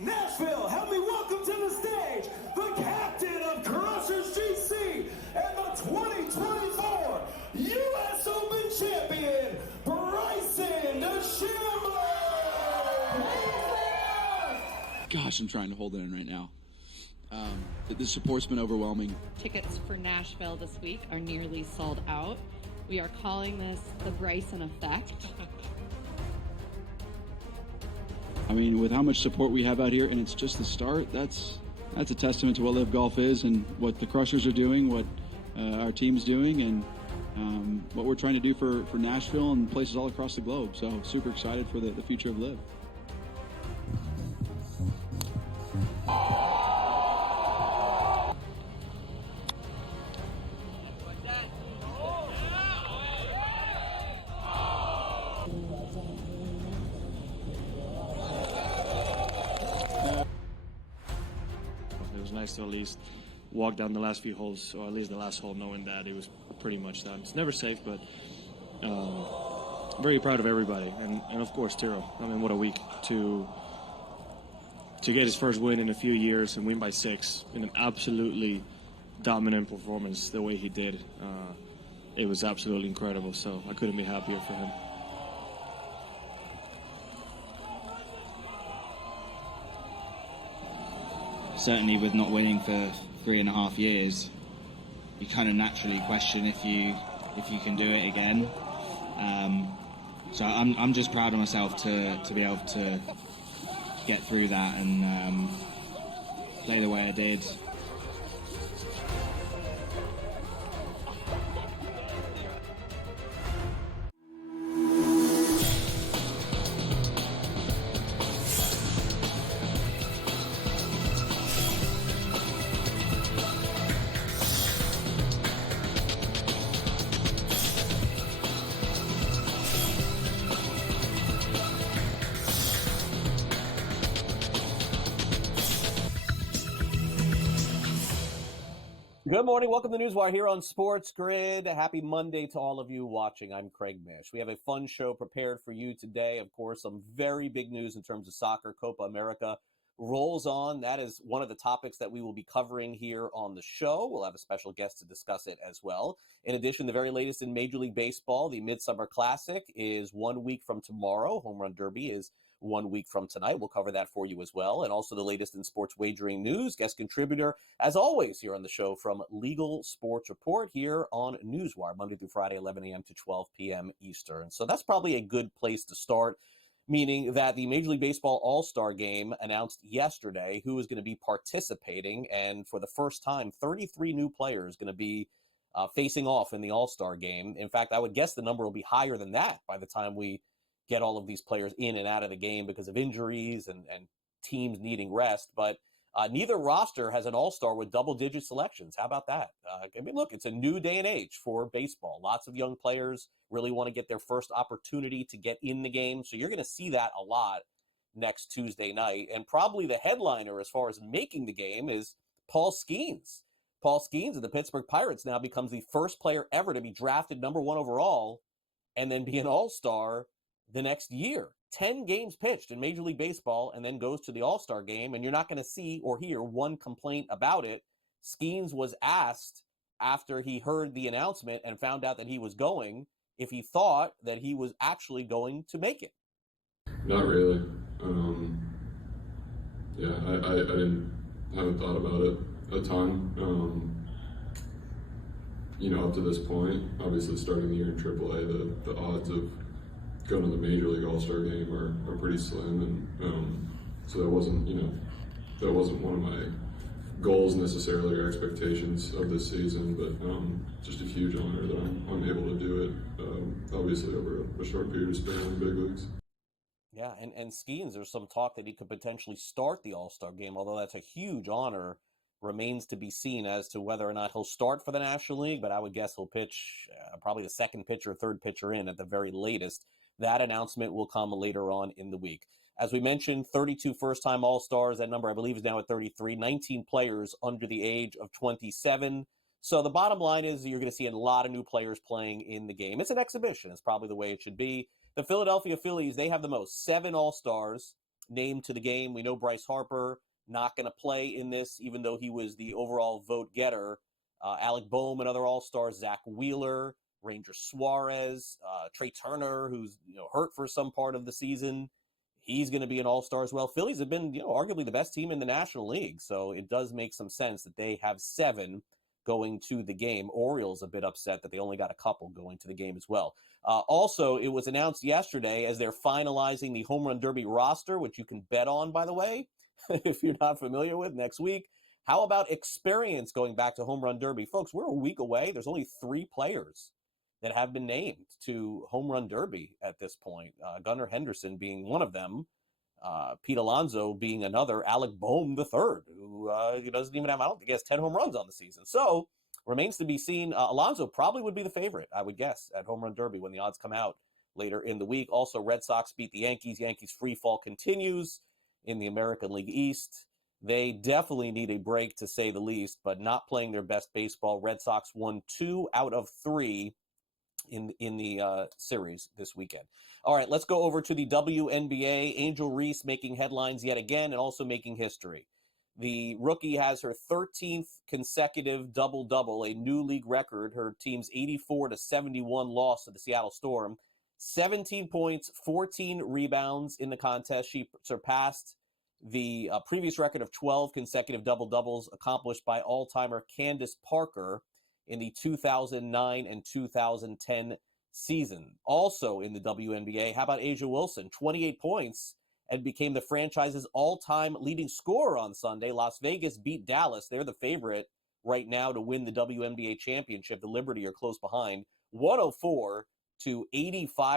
Nashville, help me welcome to the stage the captain of Crushers GC and the 2024 U.S. Open champion, Bryson DeChambeau! Gosh, I'm trying to hold it in right now. The support's been overwhelming. Tickets for Nashville this week are nearly sold out. We are calling this the Bryson effect. I mean, with how much support we have out here, and it's just the start, that's a testament to what Live Golf is and what the Crushers are doing, what our team's doing, and what we're trying to do for Nashville and places all across the globe. So super excited for the future of Live. It was nice to at least walk down the last few holes, or at least the last hole, knowing that it was pretty much done. It's never safe, but very proud of everybody, and of course Tiro. I mean, what a week to get his first win in a few years and win by 6 in an absolutely dominant performance the way he did. It was absolutely incredible, so I couldn't be happier for him. Certainly with not winning for 3.5 years, you kind of naturally question if you can do it again. So I'm just proud of myself to be able to get through that and play the way I did. Good morning. Welcome to NewsWire here on SportsGrid. Happy Monday to all of you watching. I'm Craig Mish. We have a fun show prepared for you today. Of course, some very big news in terms of soccer. Copa America rolls on. That is one of the topics that we will be covering here on the show. We'll have a special guest to discuss it as well. In addition, the very latest in Major League Baseball, the Midsummer Classic is 1 week from tomorrow. Home Run Derby is 1 week from tonight. We'll cover that for you as well. And also the latest in sports wagering news. Guest contributor, as always, here on the show from Legal Sports Report here on NewsWire, Monday through Friday, 11 a.m. to 12 p.m. Eastern. So that's probably a good place to start, meaning that the Major League Baseball All-Star game announced yesterday who is going to be participating. And for the first time, 33 new players going to be facing off in the All-Star game. In fact, I would guess the number will be higher than that by the time we get all of these players in and out of the game because of injuries and teams needing rest. But neither roster has an all-star with double-digit selections. How about that? I mean, look, it's a new day and age for baseball. Lots of young players really want to get their first opportunity to get in the game. So you're going to see that a lot next Tuesday night. And probably the headliner as far as making the game is Paul Skeens. Paul Skeens of the Pittsburgh Pirates now becomes the first player ever to be drafted number 1 overall and then be an all-star the next year. 10 games pitched in Major League Baseball and then goes to the All-Star game, and you're not going to see or hear one complaint about it. Skeens was asked after he heard the announcement and found out that he was going if he thought that he was actually going to make it. Not really. I haven't thought about it a ton. Up to this point, obviously starting the year in AAA, the odds of going to the Major League All-Star game are pretty slim, and so that wasn't one of my goals necessarily or expectations of this season, but just a huge honor that I'm able to do it, obviously over a short period of span in big leagues. Yeah, and Skeens, there's some talk that he could potentially start the All-Star game, although that's a huge honor. Remains to be seen as to whether or not he'll start for the National League, but I would guess he'll pitch probably the second pitcher, third pitcher in at the very latest. That announcement will come later on in the week. As we mentioned, 32 first-time All-Stars. That number, I believe, is now at 33. 19 players under the age of 27. So the bottom line is you're going to see a lot of new players playing in the game. It's an exhibition. It's probably the way it should be. The Philadelphia Phillies, they have the most, 7 All-Stars. named to the game. We know Bryce Harper not going to play in this, even though he was the overall vote getter. Alec Boehm, another All-Star, Zach Wheeler, Ranger Suarez, Trey Turner, who's hurt for some part of the season. He's going to be an All-Star as well. Phillies have been arguably the best team in the National League, so it does make some sense that they have 7 going to the game. Orioles a bit upset that they only got a couple going to the game as well. Also, it was announced yesterday as they're finalizing the Home Run Derby roster, which you can bet on, by the way, if you're not familiar with, next week. How about experience going back to Home Run Derby? Folks, we're a week away. There's only 3 players that have been named to Home Run Derby at this point. Gunnar Henderson being one of them, Pete Alonso being another, Alec Boehm the third, who he doesn't even have, I don't think he has 10 home runs on the season. So remains to be seen. Alonso probably would be the favorite, I would guess, at Home Run Derby when the odds come out later in the week. Also, Red Sox beat the Yankees. Yankees free fall continues in the American League East. They definitely need a break, to say the least, but not playing their best baseball. Red Sox won 2 out of 3 in the series this weekend. All right, let's go over to the WNBA. Angel Reese making headlines yet again and also making history. The rookie has her 13th consecutive double-double, a new league record. Her team's 84-71 loss to the Seattle Storm. 17 points, 14 rebounds in the contest. She surpassed the previous record of 12 consecutive double-doubles accomplished by all-timer Candace Parker in the 2009 and 2010 season. Also in the WNBA, how about A'ja Wilson? 28 points and became the franchise's all-time leading scorer on Sunday. Las Vegas beat Dallas. They're the favorite right now to win the WNBA championship. The Liberty are close behind. 104-85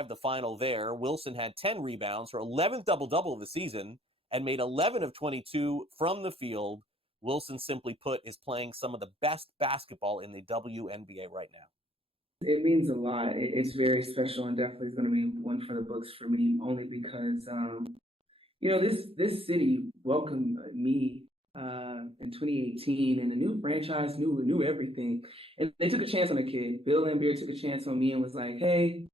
the final there. Wilson had 10 rebounds, her 11th double-double of the season, and made 11 of 22 from the field. Wilson, simply put, is playing some of the best basketball in the WNBA right now. It means a lot. It's very special and definitely is going to be one for the books for me, only because, this city welcomed me in 2018, and the new franchise knew everything. And they took a chance on a kid. Bill Laimbeer took a chance on me and was like, hey,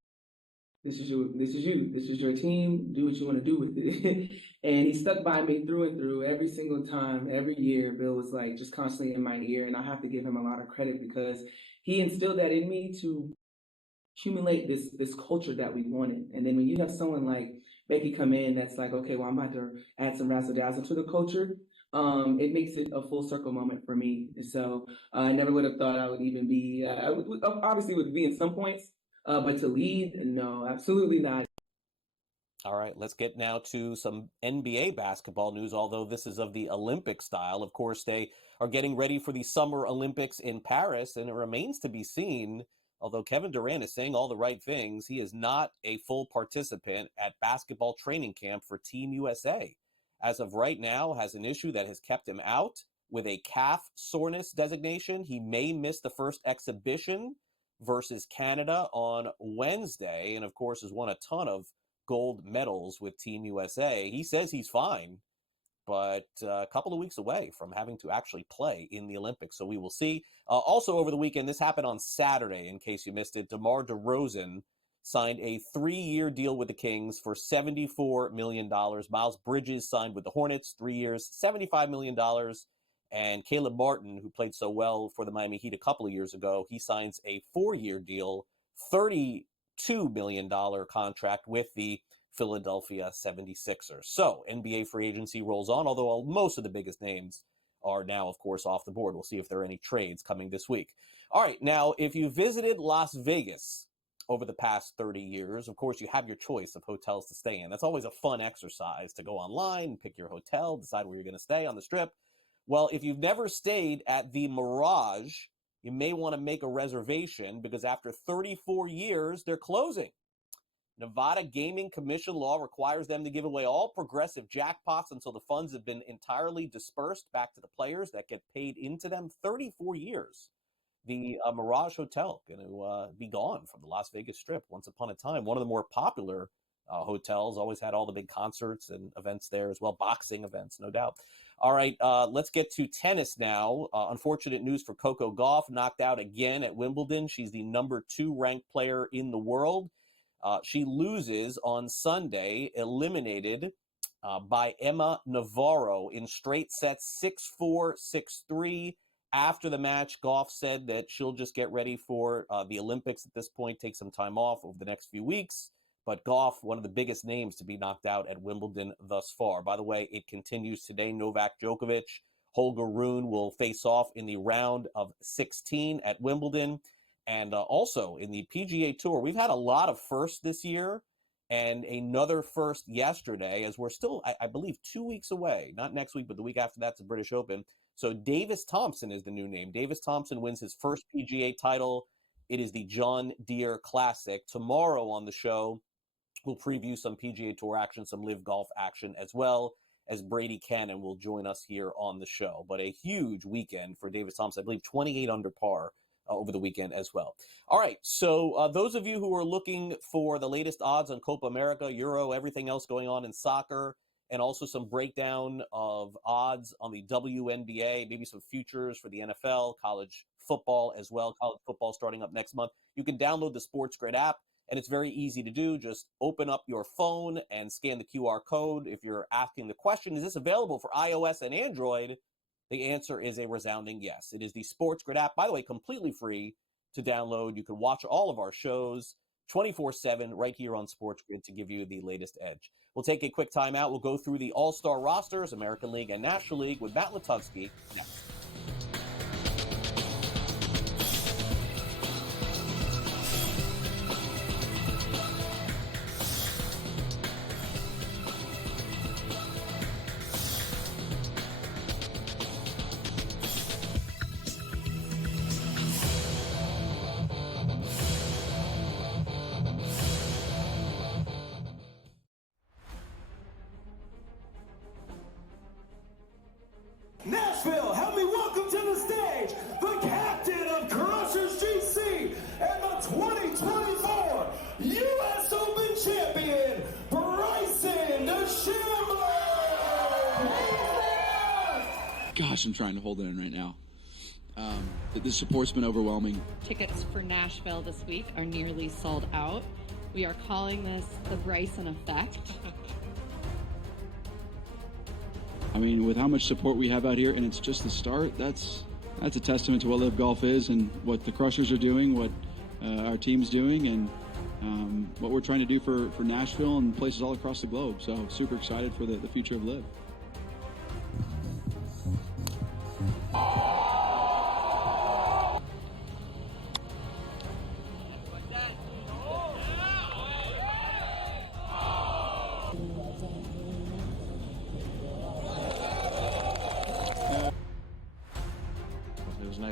this is your team. Do what you want to do with it. And he stuck by me through and through every single time, every year. Bill was like just constantly in my ear. And I have to give him a lot of credit because he instilled that in me to accumulate this culture that we wanted. And then when you have someone like Becky come in, that's like, okay, well, I'm about to add some razzle dazzle to the culture. It makes it a full circle moment for me. And so I never would have thought I would even be, I would obviously would be in some points, but to lead, no, absolutely not. All right, let's get now to some NBA basketball news, although this is of the Olympic style. Of course, they are getting ready for the Summer Olympics in Paris, and it remains to be seen, although Kevin Durant is saying all the right things, he is not a full participant at basketball training camp for Team USA. As of right now, has an issue that has kept him out with a calf soreness designation. He may miss the first exhibition versus Canada on Wednesday, and of course has won a ton of gold medals with Team USA. He says he's fine, but a couple of weeks away from having to actually play in the Olympics. So we will see. Also over the weekend, this happened on Saturday, in case you missed it, DeMar DeRozan signed a 3-year deal with the Kings for $74 million. Miles Bridges signed with the Hornets, 3 years, $75 million. And Caleb Martin, who played so well for the Miami Heat a couple of years ago, he signs a 4-year deal, $32 million contract with the Philadelphia 76ers. So NBA free agency rolls on, although most of the biggest names are now, of course, off the board. We'll see if there are any trades coming this week. All right, now, if you visited Las Vegas over the past 30 years, of course, you have your choice of hotels to stay in. That's always a fun exercise to go online and pick your hotel, decide where you're going to stay on the Strip. Well, if you've never stayed at the Mirage, you may want to make a reservation because after 34 years, they're closing. Nevada Gaming Commission law requires them to give away all progressive jackpots until the funds have been entirely dispersed back to the players that get paid into them. 34 years. The Mirage Hotel going to be gone from the Las Vegas Strip. Once upon a time, one of the more popular hotels, always had all the big concerts and events there as well, boxing events, no doubt. All right, let's get to tennis now. Unfortunate news for Coco Gauff, knocked out again at Wimbledon. She's the number 2 ranked player in the world. She loses on Sunday, eliminated by Emma Navarro in straight sets, 6-4, 6-3. After the match, Gauff said that she'll just get ready for the Olympics at this point, take some time off over the next few weeks. But Gauff, one of the biggest names to be knocked out at Wimbledon thus far. By the way, it continues today. Novak Djokovic, Holger Rune will face off in the round of 16 at Wimbledon. And also in the PGA Tour, we've had a lot of firsts this year and another first yesterday, as we're still, I believe, 2 weeks away. Not next week, but the week after that's the British Open. So Davis Thompson is the new name. Davis Thompson wins his first PGA title. It is the John Deere Classic. Tomorrow on the show, we'll preview some PGA Tour action, some live golf action, as well as Brady Cannon will join us here on the show. But a huge weekend for Davis Thompson. I believe 28 under par over the weekend as well. All right, so those of you who are looking for the latest odds on Copa America, Euro, everything else going on in soccer, and also some breakdown of odds on the WNBA, maybe some futures for the NFL, college football as well, college football starting up next month. You can download the SportsGrid app, and it's very easy to do. Just open up your phone and scan the QR code. If you're asking the question, is this available for iOS and Android? The answer is a resounding yes. It is the SportsGrid app, by the way, completely free to download. You can watch all of our shows 24/7 right here on SportsGrid to give you the latest edge. We'll take a quick time out. We'll go through the All-Star rosters, American League and National League, with Matt Lutovsky next. Nashville, help me welcome to the stage the captain of Crushers GC and the 2024 U.S. Open champion, Bryson DeChambeau! Gosh, I'm trying to hold it in right now. The support's been overwhelming. Tickets for Nashville this week are nearly sold out. We are calling this the Bryson effect. I mean, with how much support we have out here, and it's just the start, that's a testament to what live golf is and what the Crushers are doing, what our team's doing, and what we're trying to do for Nashville and places all across the globe. So super excited for the future of live.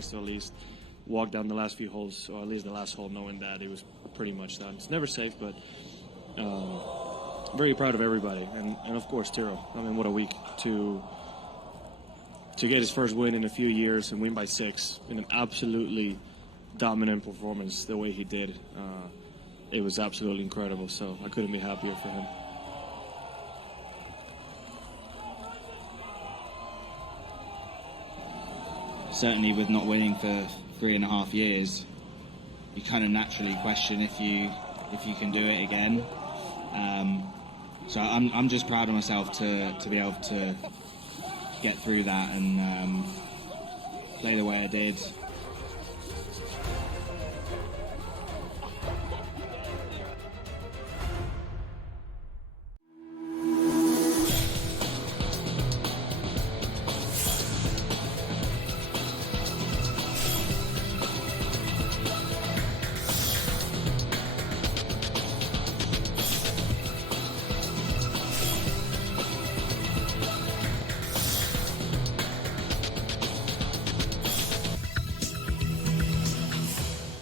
To at least walk down the last few holes, or at least the last hole, knowing that it was pretty much done. It's never safe, but very proud of everybody, and of course Tiro. I mean, what a week to get his first win in a few years and win by 6 in an absolutely dominant performance the way he did. It was absolutely incredible, so I couldn't be happier for him. Certainly with not winning for 3.5 years, you kind of naturally question if you can do it again. So I'm just proud of myself to be able to get through that and play the way I did.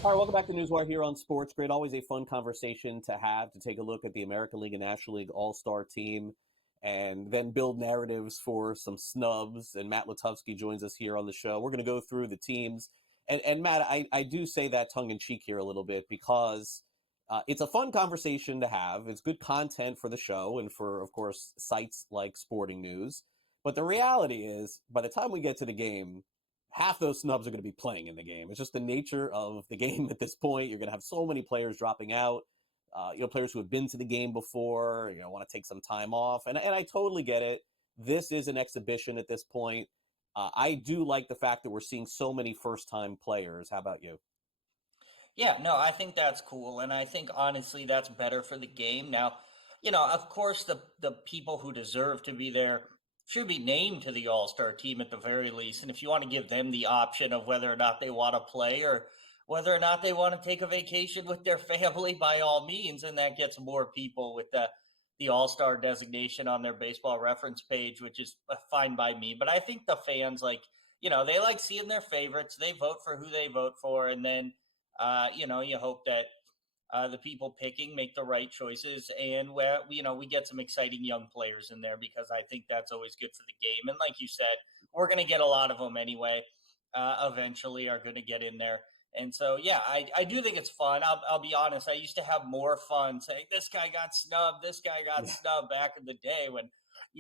All right, welcome back to NewsWire here on SportsGrid. Always a fun conversation to have, to take a look at the American League and National League All-Star team and then build narratives for some snubs. And Matt Lutovsky joins us here on the show. We're going to go through the teams. And Matt, I do say that tongue-in-cheek here a little bit because it's a fun conversation to have. It's good content for the show and for, of course, sites like Sporting News. But the reality is, by the time we get to the game, half those snubs are going to be playing in the game. It's just the nature of the game at this point. You're going to have so many players dropping out. players who have been to the game before, want to take some time off. And I totally get it. This is an exhibition at this point. I do like the fact that we're seeing so many first-time players. How about you? Yeah, no, I think that's cool. And I think, honestly, that's better for the game. Now, of course, the people who deserve to be there should be named to the All-Star team at the very least. And if you want to give them the option of whether or not they want to play or whether or not they want to take a vacation with their family, by all means, and that gets more people with the All-Star designation on their baseball reference page, which is fine by me. But I think the fans, they like seeing their favorites. They vote for who they vote for. And then, you hope that the people picking make the right choices. And, we get some exciting young players in there because I think that's always good for the game. And like you said, we're going to get a lot of them anyway, eventually are going to get in there. And so, yeah, I do think it's fun. I'll be honest. I used to have more fun saying this guy got snubbed, this guy got snubbed back in the day when,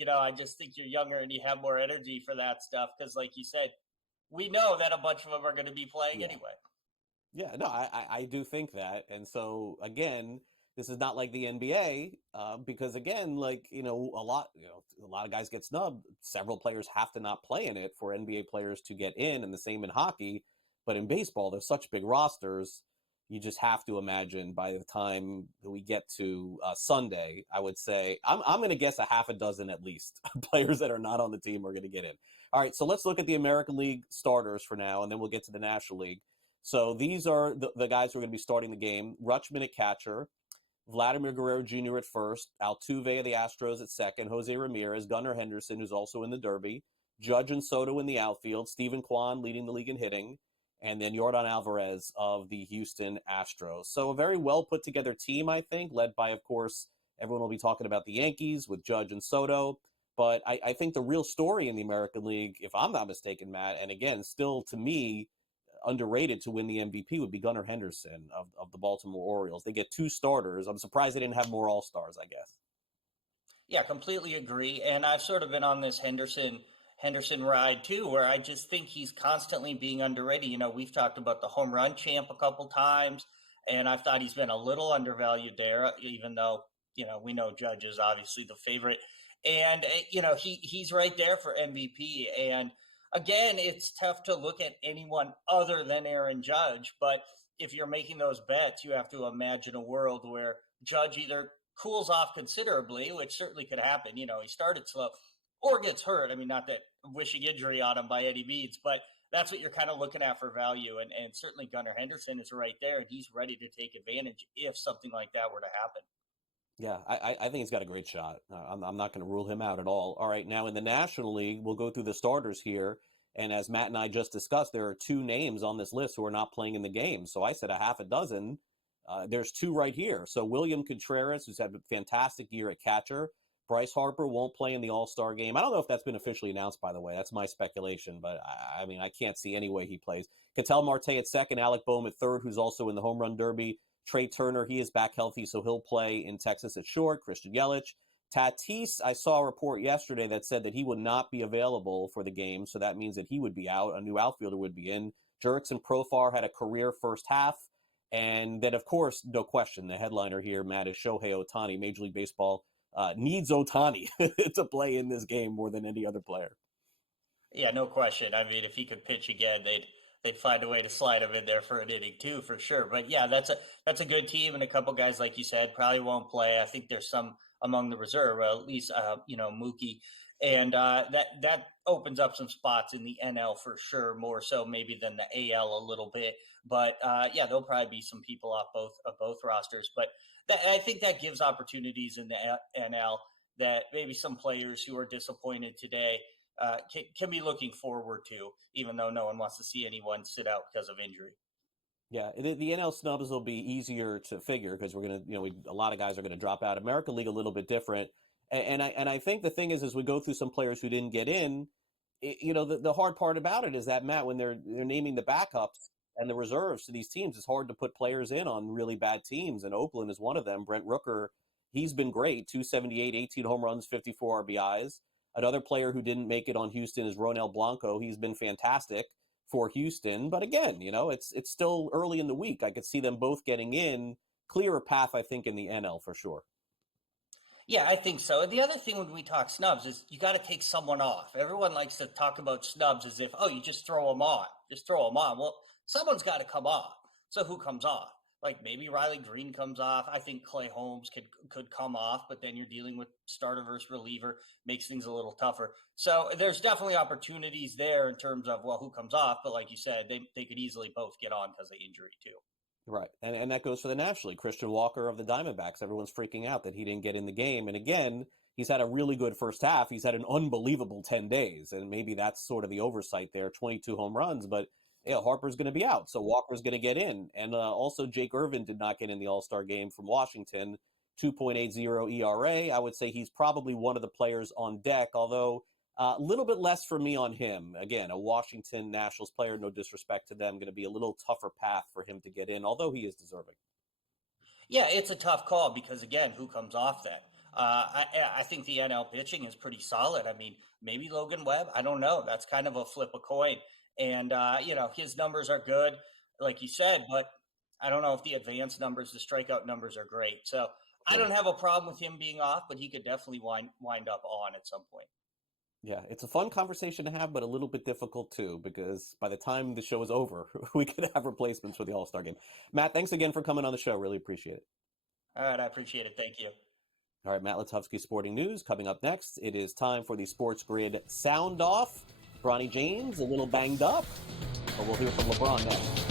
I just think you're younger and you have more energy for that stuff. Because like you said, we know that a bunch of them are going to be playing anyway. Yeah, no, I do think that. And so, again, this is not like the NBA because, again, a lot of guys get snubbed. Several players have to not play in it for NBA players to get in, and the same in hockey. But in baseball, there's such big rosters, you just have to imagine by the time that we get to Sunday, I would say, I'm going to guess a half a dozen at least players that are not on the team are going to get in. All right, so let's look at the American League starters for now, and then we'll get to the National League. So these are the guys who are going to be starting the game. Rutschman at catcher, Vladimir Guerrero Jr. at first, Altuve of the Astros at second, Jose Ramirez, Gunnar Henderson, who's also in the Derby, Judge and Soto in the outfield, Stephen Kwan leading the league in hitting, and then Yordan Alvarez of the Houston Astros. So a very well put together team, I think, led by, of course, everyone will be talking about the Yankees with Judge and Soto. But I think the real story in the American League, if I'm not mistaken, Matt, and again, still to me, underrated to win the MVP would be Gunnar Henderson of the Baltimore Orioles. They get two starters. I'm surprised they didn't have more All-Stars, I guess. Yeah, completely agree. And I've sort of been on this Henderson ride too, where I just think he's constantly being underrated. We've talked about the home run champ a couple times, and I thought he's been a little undervalued there, even though, we know Judge is obviously the favorite. And, he's right there for MVP. And again, it's tough to look at anyone other than Aaron Judge, but if you're making those bets, you have to imagine a world where Judge either cools off considerably, which certainly could happen. He started slow, or gets hurt. I mean, not that wishing injury on him by any means, but that's what you're kind of looking at for value. And certainly Gunnar Henderson is right there, and he's ready to take advantage if something like that were to happen. Yeah, I think he's got a great shot. I'm not going to rule him out at all. All right, now in the National League, we'll go through the starters here. And as Matt and I just discussed, there are two names on this list who are not playing in the game. So I said a half a dozen. There's two right here. So William Contreras, who's had a fantastic year at catcher. Bryce Harper won't play in the All-Star game. I don't know if that's been officially announced, by the way. That's my speculation, but I can't see any way he plays. Ketel Marte at second, Alec Boehm at third, who's also in the Home Run Derby. Trey Turner, he is back healthy, so he'll play in Texas at short. Christian Yelich. Tatis, I saw a report yesterday that said that he would not be available for the game, so that means that he would be out. A new outfielder would be in. Jurickson Profar had a career first half. And then, of course, no question, the headliner here, Matt, is Shohei Ohtani. Major League Baseball needs Ohtani to play in this game more than any other player. Yeah, no question. I mean, if he could pitch again, they'd find a way to slide him in there for an inning too, for sure. But yeah, that's a good team, and a couple guys, like you said, probably won't play. I think there's some among the reserve, at least Mookie, and that opens up some spots in the NL for sure, more so maybe than the AL a little bit. But yeah, there'll probably be some people off both rosters. But I think that gives opportunities in the NL that maybe some players who are disappointed today can be looking forward to, even though no one wants to see anyone sit out because of injury. Yeah, the NL snubs will be easier to figure because we're going to, a lot of guys are going to drop out. American League a little bit different. And I think the thing is, as we go through some players who didn't get in, the hard part about it is that, Matt, when they're naming the backups and the reserves to these teams, it's hard to put players in on really bad teams. And Oakland is one of them. Brent Rooker, he's been great, 278, 18 home runs, 54 RBIs. Another player who didn't make it on Houston is Ronel Blanco. He's been fantastic for Houston. But again, it's still early in the week. I could see them both getting in clearer path, I think, in the NL for sure. Yeah, I think so. And the other thing when we talk snubs is you got to take someone off. Everyone likes to talk about snubs as if, oh, you just throw them on. Just throw them on. Well, someone's got to come off. So who comes off? Like maybe Riley Green comes off. I think Clay Holmes could come off, but then you're dealing with starter versus reliever, makes things a little tougher. So there's definitely opportunities there in terms of, well, who comes off. But like you said, they could easily both get on because of injury too. Right. And that goes for the National League. Christian Walker of the Diamondbacks. Everyone's freaking out that he didn't get in the game. And again, he's had a really good first half. He's had an unbelievable 10 days. And maybe that's sort of the oversight there, 22 home runs. But yeah, Harper's going to be out. So Walker's going to get in. And also Jake Irvin did not get in the All-Star game from Washington. 2.80 ERA. I would say he's probably one of the players on deck, although a little bit less for me on him. Again, a Washington Nationals player, no disrespect to them, going to be a little tougher path for him to get in, although he is deserving. Yeah, it's a tough call because, again, who comes off that? I think the NL pitching is pretty solid. I mean, maybe Logan Webb. I don't know. That's kind of a flip a coin. And, his numbers are good, like you said, but I don't know if the advanced numbers, the strikeout numbers are great. So I don't have a problem with him being off, but he could definitely wind up on at some point. Yeah, it's a fun conversation to have, but a little bit difficult too, because by the time the show is over, we could have replacements for the All-Star game. Matt, thanks again for coming on the show. Really appreciate it. All right, I appreciate it. Thank you. All right, Matt Lutovsky, Sporting News. Coming up next, it is time for the SportsGrid Sound Off. Bronny James, a little banged up, but we'll hear from LeBron next.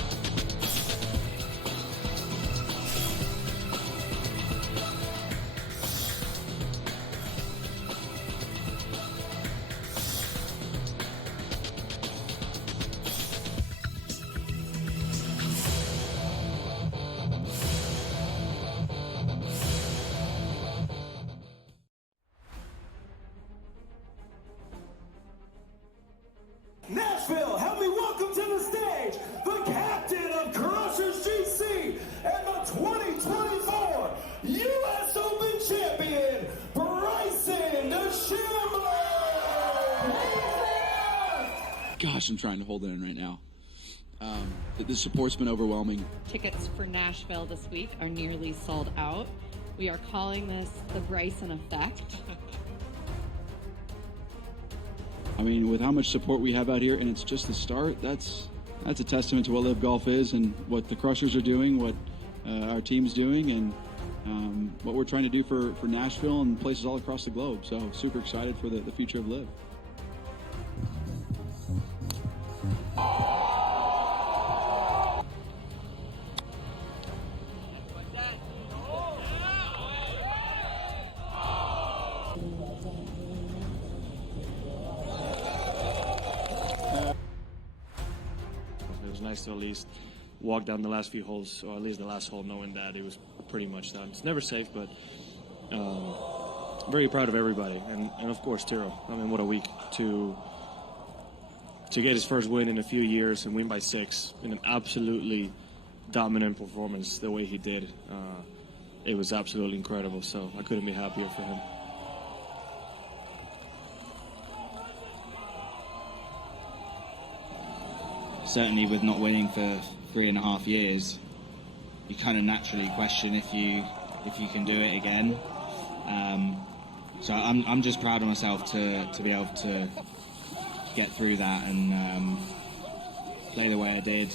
Nashville, help me welcome to the stage the captain of Crushers GC and the 2024 U.S. Open champion, Bryson DeChambeau! Gosh, I'm trying to hold it in right now. The support's been overwhelming. Tickets for Nashville this week are nearly sold out. We are calling this the Bryson effect. I mean, with how much support we have out here, and it's just the start, that's a testament to what Live Golf is and what the Crushers are doing, what our team's doing, and what we're trying to do for Nashville and places all across the globe. So super excited for the future of Live. It was nice to at least walk down the last few holes, or at least the last hole, knowing that it was pretty much done. It's never safe, but very proud of everybody, and of course Tiro. I mean, what a week to get his first win in a few years and win by 6 in an absolutely dominant performance the way he did. It was absolutely incredible, so I couldn't be happier for him. Certainly with not winning for 3.5 years, you kind of naturally question if you can do it again. So I'm just proud of myself to be able to get through that and play the way I did.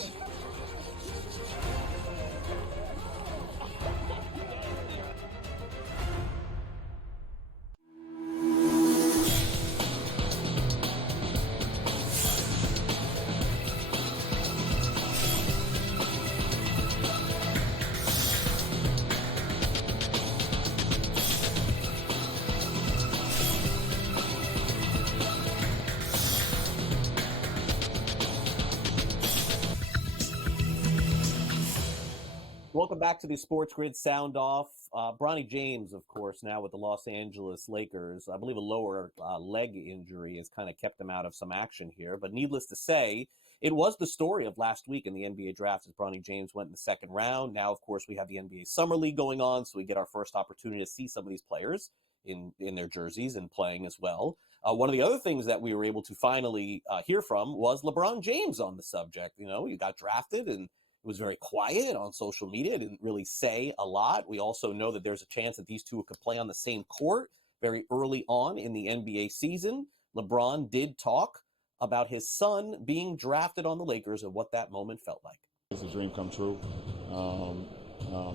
Welcome back to the SportsGrid Sound Off. Bronny James, of course, now with the Los Angeles Lakers. I believe a lower leg injury has kind of kept him out of some action here. But needless to say, it was the story of last week in the NBA draft as Bronny James went in the second round. Now, of course, we have the NBA Summer League going on, so we get our first opportunity to see some of these players in their jerseys and playing as well. One of the other things that we were able to finally hear from was LeBron James on the subject. You know, he got drafted and was very quiet on social media, didn't really say a lot. We also know that there's a chance that these two could play on the same court very early on in the NBA season. LeBron did talk about his son being drafted on the Lakers and what that moment felt like. It's a dream come true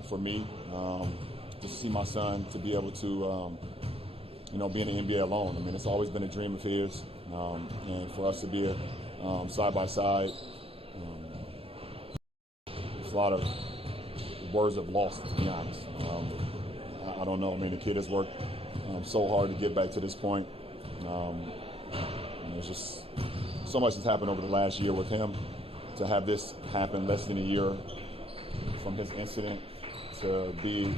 for me. Just to see my son to be able to, be in the NBA alone. I mean, it's always been a dream of his, and for us to be side by side, there's a lot of words of loss, to be honest. I don't know. I mean, the kid has worked so hard to get back to this point. There's just so much has happened over the last year with him. To have this happen less than a year from his incident, to be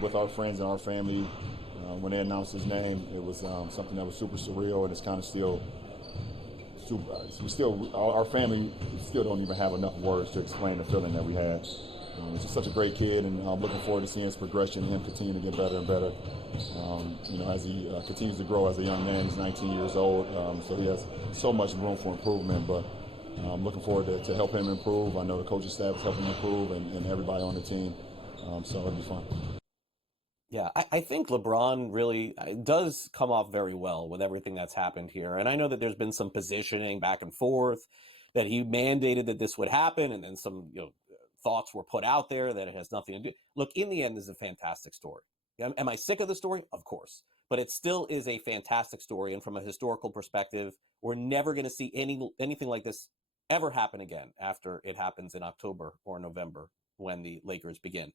with our friends and our family when they announced his name, it was something that was super surreal, and it's kind of still our family still don't even have enough words to explain the feeling that we had. He's just such a great kid, and I'm looking forward to seeing his progression and him continue to get better and better. As he continues to grow as a young man. He's 19 years old, so he has so much room for improvement, but I'm looking forward to help him improve. I know the coaching staff is helping him improve, and everybody on the team, so it'll be fun. Yeah, I think LeBron really does come off very well with everything that's happened here. And I know that there's been some positioning back and forth, that he mandated that this would happen, and then some thoughts were put out there that it has nothing to do. Look, in the end, this is a fantastic story. Am I sick of the story? Of course. But it still is a fantastic story. And from a historical perspective, we're never going to see anything like this ever happen again after it happens in October or November when the Lakers begin.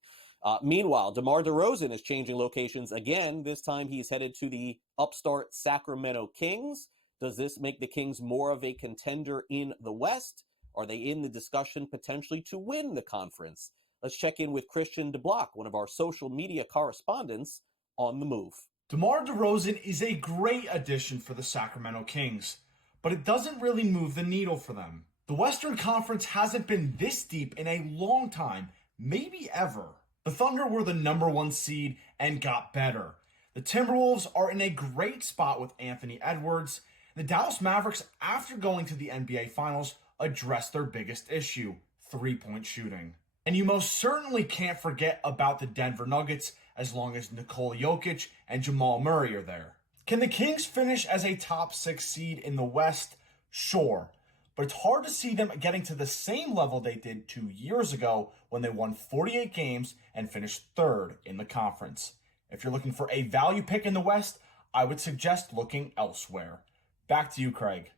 Meanwhile, DeMar DeRozan is changing locations again. This time he's headed to the upstart Sacramento Kings. Does this make the Kings more of a contender in the West? Are they in the discussion potentially to win the conference? Let's check in with Christian DeBlock, one of our social media correspondents, on the move. DeMar DeRozan is a great addition for the Sacramento Kings, but it doesn't really move the needle for them. The Western Conference hasn't been this deep in a long time, maybe ever. The Thunder were the #1 seed and got better. The Timberwolves are in a great spot with Anthony Edwards. The Dallas Mavericks, after going to the NBA Finals, addressed their biggest issue, three-point shooting. And you most certainly can't forget about the Denver Nuggets as long as Nikola Jokic and Jamal Murray are there. Can the Kings finish as a top 6 seed in the West? Sure. But it's hard to see them getting to the same level they did 2 years ago when they won 48 games and finished 3rd in the conference. If you're looking for a value pick in the West, I would suggest looking elsewhere. Back to you, Craig.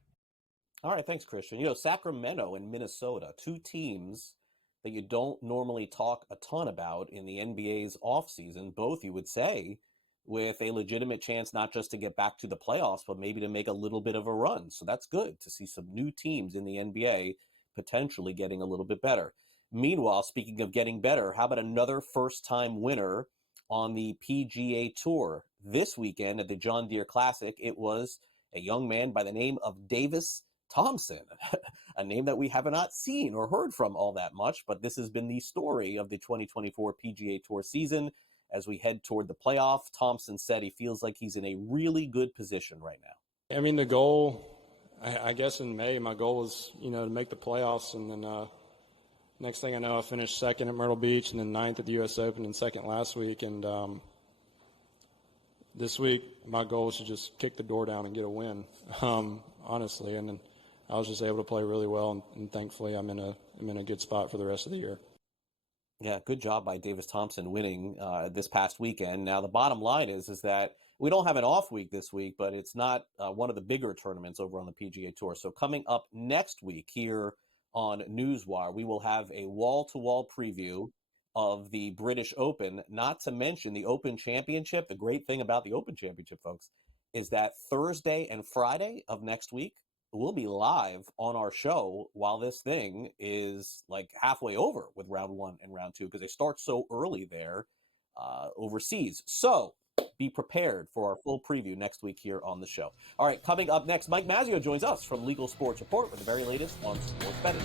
All right, thanks, Christian. Sacramento and Minnesota, two teams that you don't normally talk a ton about in the NBA's offseason, both, you would say, with a legitimate chance not just to get back to the playoffs, but maybe to make a little bit of a run. So that's good to see some new teams in the NBA potentially getting a little bit better. Meanwhile, speaking of getting better, how about another first-time winner on the PGA Tour? This weekend at the John Deere Classic, it was a young man by the name of Davis Thompson, a name that we have not seen or heard from all that much, but this has been the story of the 2024 PGA Tour season. As we head toward the playoff, Thompson said he feels like he's in a really good position right now. I mean, the goal, I guess in May, my goal was, to make the playoffs. And then next thing I know, I finished 2nd at Myrtle Beach and then 9th at the U.S. Open and 2nd last week. And this week, my goal was to just kick the door down and get a win, honestly. And then I was just able to play really well. And thankfully, I'm in a good spot for the rest of the year. Yeah, good job by Davis Thompson winning this past weekend. Now, the bottom line is that we don't have an off week this week, but it's not one of the bigger tournaments over on the PGA Tour. So coming up next week here on NewsWire, we will have a wall-to-wall preview of the British Open, not to mention the Open Championship. The great thing about the Open Championship, folks, is that Thursday and Friday of next week, we'll be live on our show while this thing is like halfway over with round 1 and round 2, because they start so early there overseas. So be prepared for our full preview next week here on the show. All right, coming up next, Mike Mazzeo joins us from Legal Sports Report with the very latest on sports betting.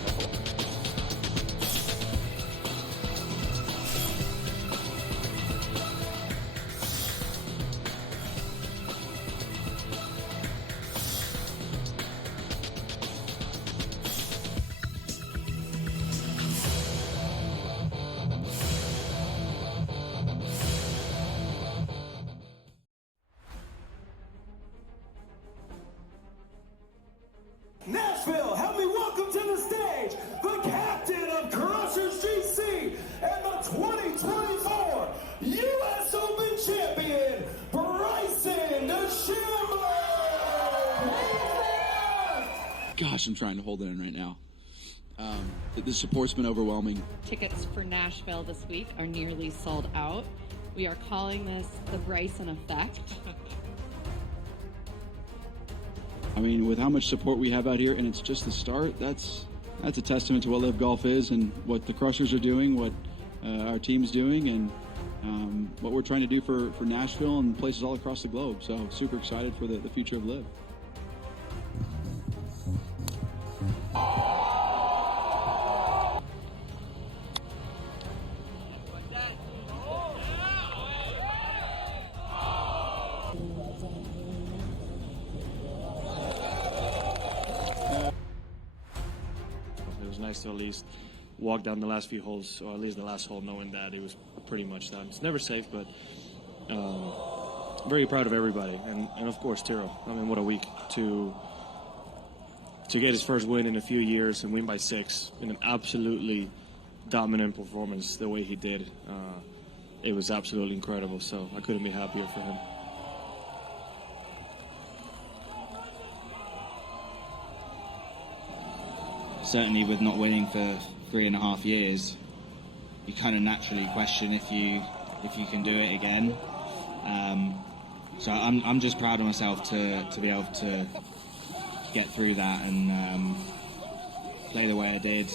Gosh, I'm trying to hold it in right now. The support's been overwhelming. Tickets for Nashville this week are nearly sold out. We are calling this the Bryson effect. I mean, with how much support we have out here, and it's just the start, that's a testament to what LIV Golf is and what the Crushers are doing, what our team's doing, and what we're trying to do for Nashville and places all across the globe. So super excited for the future of LIV. It was nice to at least walk down the last few holes, or at least the last hole, knowing that it was pretty much done. It's never safe, but very proud of everybody, and of course Tiro. I mean, what a week to get his first win in a few years and win by 6 in an absolutely dominant performance the way he did. It was absolutely incredible, so I couldn't be happier for him. Certainly with not winning for 3.5 years, you kind of naturally question if you can do it again. So I'm just proud of myself to be able to get through that and play the way I did.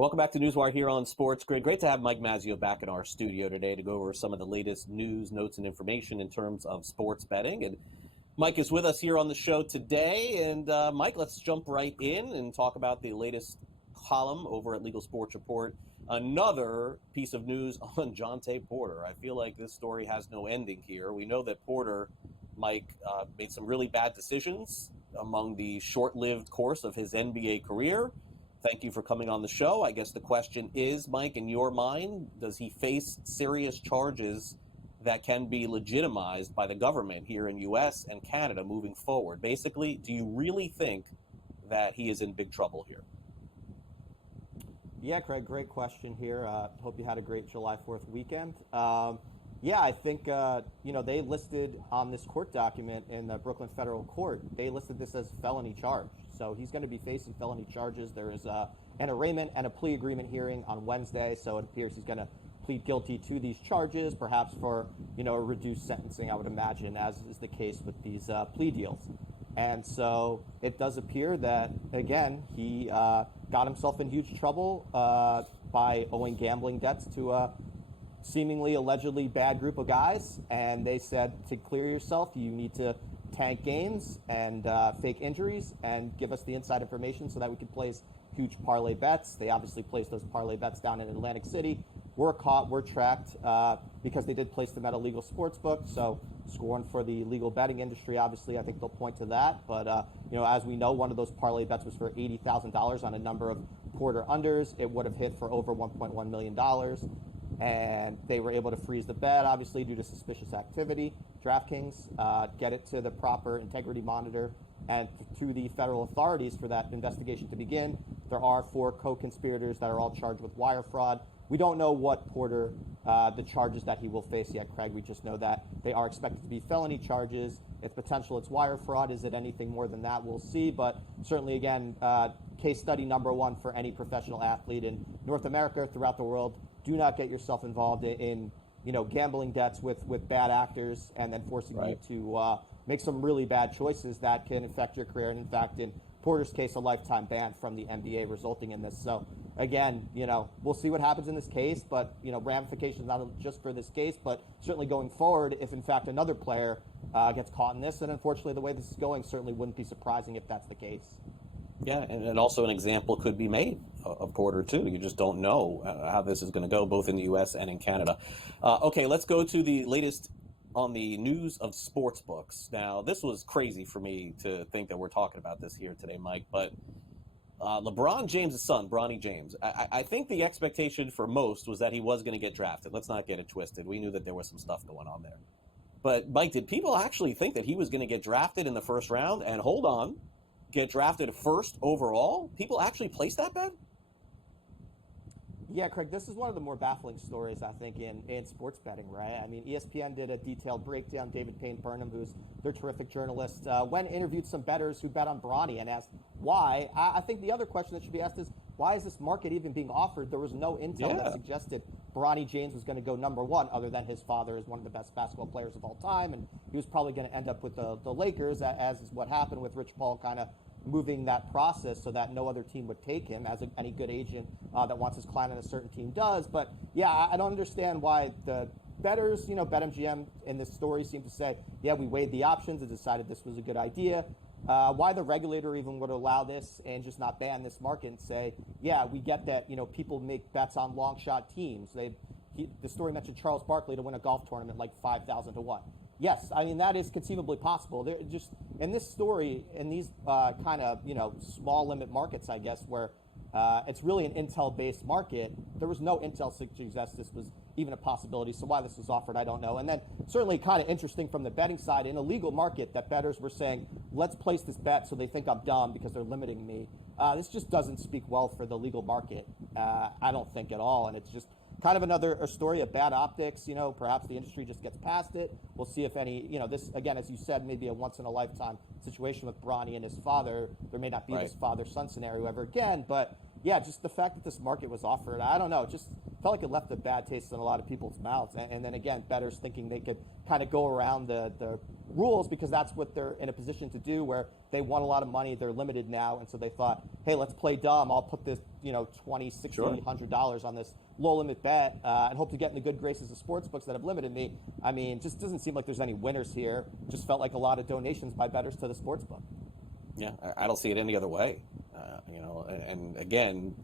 Welcome back to NewsWire here on SportsGrid. Great to have Mike Mazzeo back in our studio today to go over some of the latest news, notes, and information in terms of sports betting. And Mike is with us here on the show today. And Mike, let's jump right in and talk about the latest column over at Legal Sports Report. Another piece of news on Jontay Porter. I feel like this story has no ending here. We know that Porter, Mike, made some really bad decisions among the short-lived course of his NBA career. Thank you for coming on the show. I guess the question is, Mike, in your mind, does he face serious charges that can be legitimized by the government here in U.S. and Canada moving forward? Basically, do you really think that he is in big trouble here? Yeah, Craig, great question here. Hope you had a great July 4th weekend. Yeah, I think, they listed on this court document in the Brooklyn Federal Court, they listed this as felony charge. So he's going to be facing felony charges. There is an arraignment and a plea agreement hearing on Wednesday, so it appears he's going to plead guilty to these charges, perhaps for, a reduced sentencing, I would imagine, as is the case with these plea deals. And so it does appear that, again, he got himself in huge trouble by owing gambling debts to a seemingly allegedly bad group of guys, and they said to clear yourself, you need to tank games and fake injuries and give us the inside information so that we can place huge parlay bets. They obviously placed those parlay bets down in Atlantic City. We're caught, we're tracked because they did place them at a legal sports book. So scoring for the legal betting industry, obviously, I think they'll point to that. But, as we know, one of those parlay bets was for $80,000 on a number of Porter unders. It would have hit for over $1.1 million. And they were able to freeze the bet, obviously, due to suspicious activity. DraftKings get it to the proper integrity monitor and to the federal authorities for that investigation to begin. There are 4 co-conspirators that are all charged with wire fraud. We don't know what Porter, the charges that he will face yet, Craig. We just know that they are expected to be felony charges. It's potential it's wire fraud. Is it anything more than that? We'll see. But certainly, again, case study number 1 for any professional athlete in North America, throughout the world. Do not get yourself involved in gambling debts with bad actors and then forcing you to make some really bad choices that can affect your career. And in fact, in Porter's case, a lifetime ban from the NBA resulting in this. So again, we'll see what happens in this case, but ramifications not just for this case, but certainly going forward, if in fact another player gets caught in this, and unfortunately the way this is going, certainly wouldn't be surprising if that's the case. Yeah, and also an example could be made of Porter, too. You just don't know how this is going to go, both in the U.S. and in Canada. Okay, let's go to the latest on the news of sports books. Now, this was crazy for me to think that we're talking about this here today, Mike, but LeBron James' son, Bronny James, I think the expectation for most was that he was going to get drafted. Let's not get it twisted. We knew that there was some stuff going on there. But, Mike, did people actually think that he was going to get drafted in the first round? And hold on, get drafted first overall? People actually placed that bet? Yeah, Craig, this is one of the more baffling stories, I think, in sports betting, right? I mean, ESPN did a detailed breakdown. David Payne Burnham, who's their terrific journalist, went and interviewed some bettors who bet on Bronny and asked why. I think the other question that should be asked is, why is this market even being offered? There was no intel that suggested Bronny James was going to go number one, other than his father is one of the best basketball players of all time, and he was probably going to end up with the Lakers, as is what happened with Rich Paul kind of moving that process so that no other team would take him, as any good agent that wants his client on a certain team does. But yeah, I don't understand why the bettors, BetMGM in this story seem to say, yeah, we weighed the options and decided this was a good idea. Why the regulator even would allow this and just not ban this market and say, yeah, we get that, people make bets on long shot teams. The story mentioned Charles Barkley to win a golf tournament like 5,000 to 1. Yes, I mean, that is conceivably possible. They're just in this story, in these kind of, small limit markets, I guess, where it's really an intel-based market, there was no intel to suggest this was even a possibility. So why this was offered, I don't know. And then certainly kind of interesting from the betting side, in a legal market that bettors were saying, let's place this bet so they think I'm dumb because they're limiting me. This just doesn't speak well for the legal market, I don't think at all. And it's just kind of another story of bad optics. Perhaps the industry just gets past it. We'll see if any, this, again, as you said, maybe a once-in-a-lifetime situation with Bronny and his father. There may not be this father-son scenario ever again. But, yeah, just the fact that this market was offered, I don't know, just felt like it left a bad taste in a lot of people's mouths. And then, again, bettors thinking they could kind of go around the rules because that's what they're in a position to do, where they won a lot of money, they're limited now, and so they thought, hey, let's play dumb. I'll put this, $20, $60, $100 on this low-limit bet and hope to get in the good graces of sports books that have limited me. I mean, just doesn't seem like there's any winners here. Just felt like a lot of donations by bettors to the sports book. Yeah, I don't see it any other way. And again,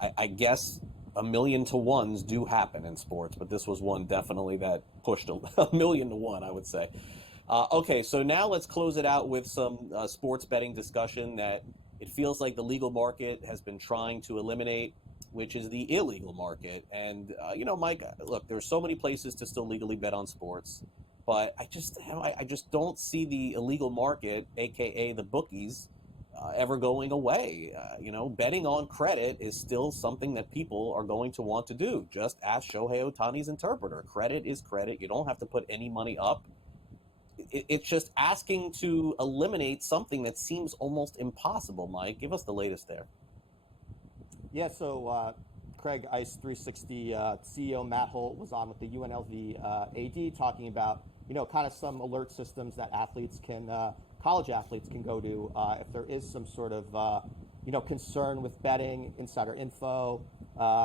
I guess 1,000,000 to 1s do happen in sports, but this was one definitely that pushed 1,000,000 to 1, I would say. Okay, so now let's close it out with some sports betting discussion that it feels like the legal market has been trying to eliminate, which is the illegal market. And, Mike, look, there's so many places to still legally bet on sports, but I just don't see the illegal market, a.k.a. the bookies, ever going away. Betting on credit is still something that people are going to want to do. Just ask Shohei Ohtani's interpreter. Credit is credit. You don't have to put any money up. It's just asking to eliminate something that seems almost impossible, Mike. Give us the latest there. Yeah, so Craig, ICE 360 CEO Matt Holt was on with the UNLV AD talking about, kind of some alert systems that college athletes can go to if there is some sort of, concern with betting, insider info,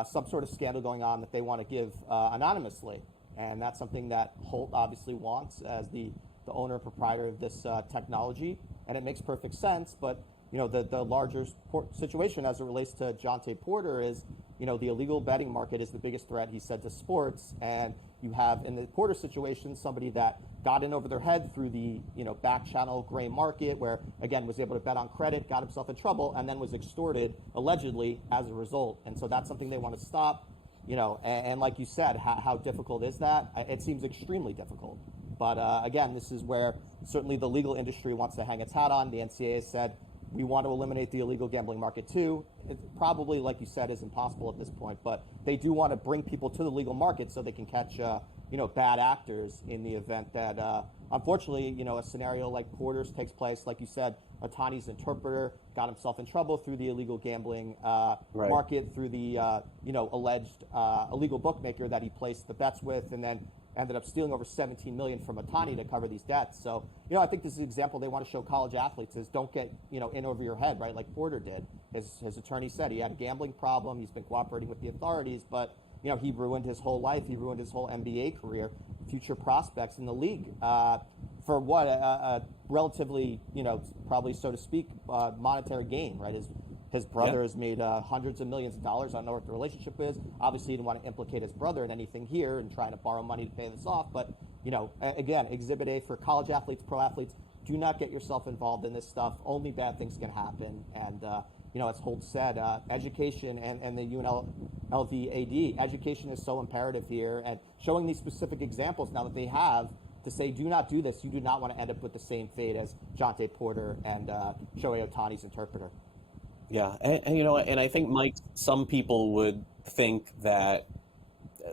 some sort of scandal going on that they want to give anonymously. And that's something that Holt obviously wants as the owner and proprietor of this technology. And it makes perfect sense. But, the larger situation as it relates to Jonte Porter is, the illegal betting market is the biggest threat, he said, to sports. And you have, in the Porter situation, somebody that got in over their head through the, back channel gray market where, again, was able to bet on credit, got himself in trouble, and then was extorted, allegedly, as a result. And so that's something they want to stop. And like you said, how difficult is that? It seems extremely difficult. But again, this is where certainly the legal industry wants to hang its hat on. The NCAA said, we want to eliminate the illegal gambling market too. It probably, like you said, is impossible at this point, but they do want to bring people to the legal market so they can catch, bad actors in the event that, unfortunately, a scenario like Porter's takes place. Like you said, Ohtani's interpreter got himself in trouble through the illegal gambling market, through the, alleged illegal bookmaker that he placed the bets with, and then ended up stealing over $17 million from Ohtani to cover these debts. So, I think this is an example they want to show college athletes is don't get, in over your head, right? Like Porter did. His attorney said he had a gambling problem. He's been cooperating with the authorities, but, he ruined his whole life. He ruined his whole NBA career, future prospects in the league for what a relatively, probably so to speak, monetary gain, right? His His brother has made hundreds of millions of dollars. I don't know what the relationship is. Obviously, he didn't want to implicate his brother in anything here and trying to borrow money to pay this off. But, again, Exhibit A for college athletes, pro athletes, do not get yourself involved in this stuff. Only bad things can happen. And, as Holt said, education and the UNLV AD, education is so imperative here. And showing these specific examples now that they have to say, do not do this. You do not want to end up with the same fate as Jonte Porter and Shohei Ohtani's interpreter. Yeah, and I think, Mike, some people would think that,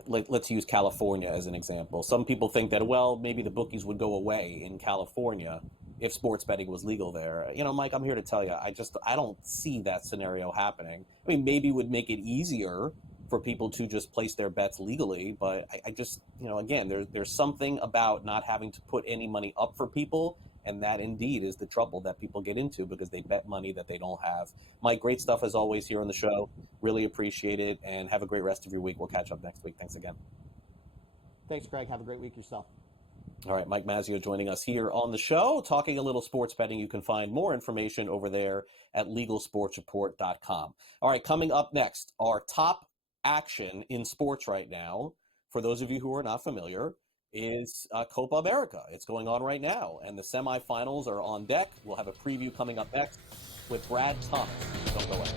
let's use California as an example. Some people think that, well, maybe the bookies would go away in California if sports betting was legal there. Mike, I'm here to tell you, I don't see that scenario happening. I mean, maybe it would make it easier for people to just place their bets legally, but I just, again, there's something about not having to put any money up for people, and that indeed is the trouble that people get into because they bet money that they don't have. Mike, great stuff as always here on the show. Really appreciate it, and have a great rest of your week. We'll catch up next week. Thanks again. Thanks, Greg. Have a great week yourself. All right, Mike Mazzeo joining us here on the show, talking a little sports betting. You can find more information over there at LegalSportsReport.com. All right, coming up next, our top action in sports right now, for those of you who are not familiar, is Copa America. It's going on right now, and the semifinals are on deck. We'll have a preview coming up next with Brad Thomas. Don't go away.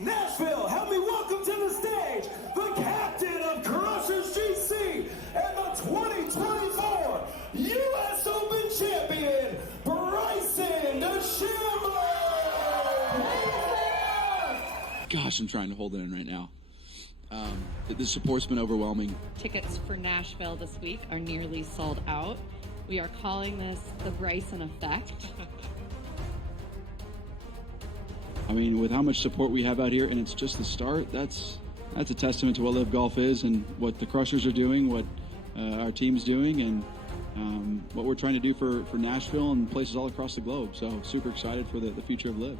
Nashville, help me welcome to the stage the captain of Crushers GC and the 2024 U.S. Open champion, Bryson DeChambeau. Gosh, I'm trying to hold it in right now. The support's been overwhelming. Tickets for Nashville this week are nearly sold out. We are calling this the Bryson effect. I mean, with how much support we have out here, and it's just the start, that's a testament to what Live Golf is and what the Crushers are doing, what our team's doing, and what we're trying to do for Nashville and places all across the globe. So super excited for the future of Live.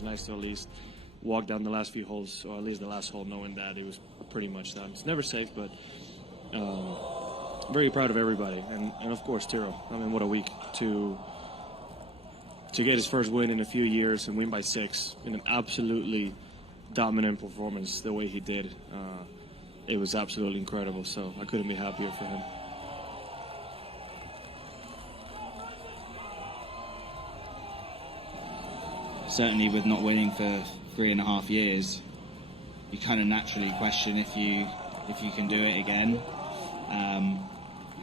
Nice to at least walk down the last few holes, or at least the last hole, knowing that it was pretty much done. It's never safe, but very proud of everybody, and of course Tiro. I mean, what a week to get his first win in a few years and win by 6 in an absolutely dominant performance the way he did. It was absolutely incredible, so I couldn't be happier for him. Certainly with not winning for 3.5 years, you kind of naturally question if you can do it again.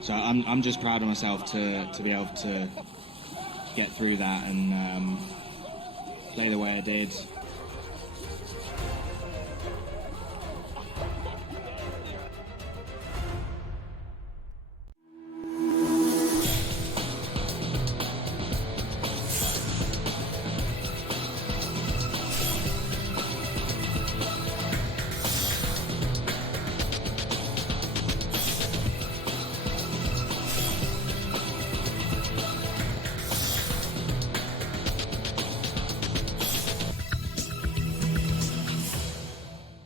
So I'm just proud of myself to be able to get through that and play the way I did.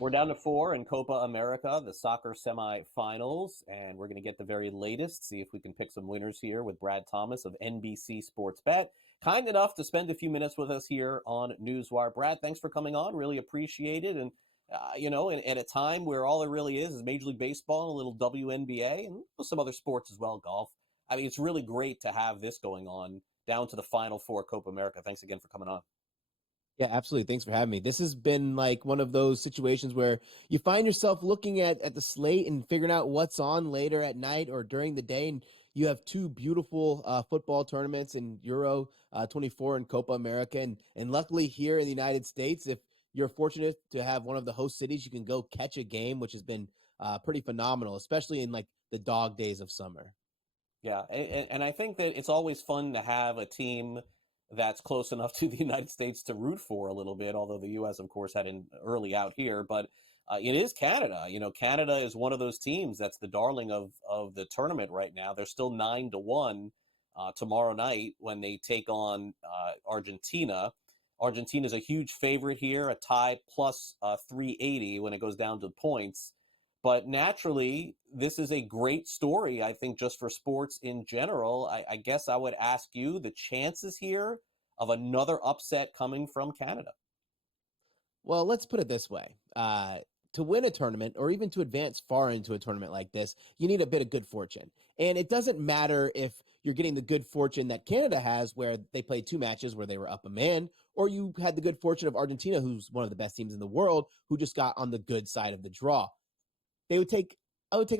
We're down to 4 in Copa America, the soccer semifinals, and we're going to get the very latest, see if we can pick some winners here with Brad Thomas of NBC Sports Bet. Kind enough to spend a few minutes with us here on NewsWire. Brad, thanks for coming on. Really appreciate it. And, at a time where all there really is Major League Baseball and a little WNBA and some other sports as well, golf. I mean, it's really great to have this going on down to the Final Four Copa America. Thanks again for coming on. Yeah, absolutely. Thanks for having me. This has been like one of those situations where you find yourself looking at the slate and figuring out what's on later at night or during the day. And you have two beautiful football tournaments in Euro 24 and Copa America. And luckily here in the United States, if you're fortunate to have one of the host cities, you can go catch a game, which has been pretty phenomenal, especially in like the dog days of summer. Yeah, and I think that it's always fun to have a team that's close enough to the United States to root for a little bit, although the U.S., of course, had an early out here. But it is Canada. Canada is one of those teams that's the darling of the tournament right now. They're still 9-1 tomorrow night when they take on Argentina. Argentina's a huge favorite here, a tie plus 380 when it goes down to points. But naturally, this is a great story, I think, just for sports in general. I guess I would ask you the chances here of another upset coming from Canada. Well, let's put it this way. To win a tournament or even to advance far into a tournament like this, you need a bit of good fortune. And it doesn't matter if you're getting the good fortune that Canada has, where they played two matches where they were up a man, or you had the good fortune of Argentina, who's one of the best teams in the world, who just got on the good side of the draw. I would take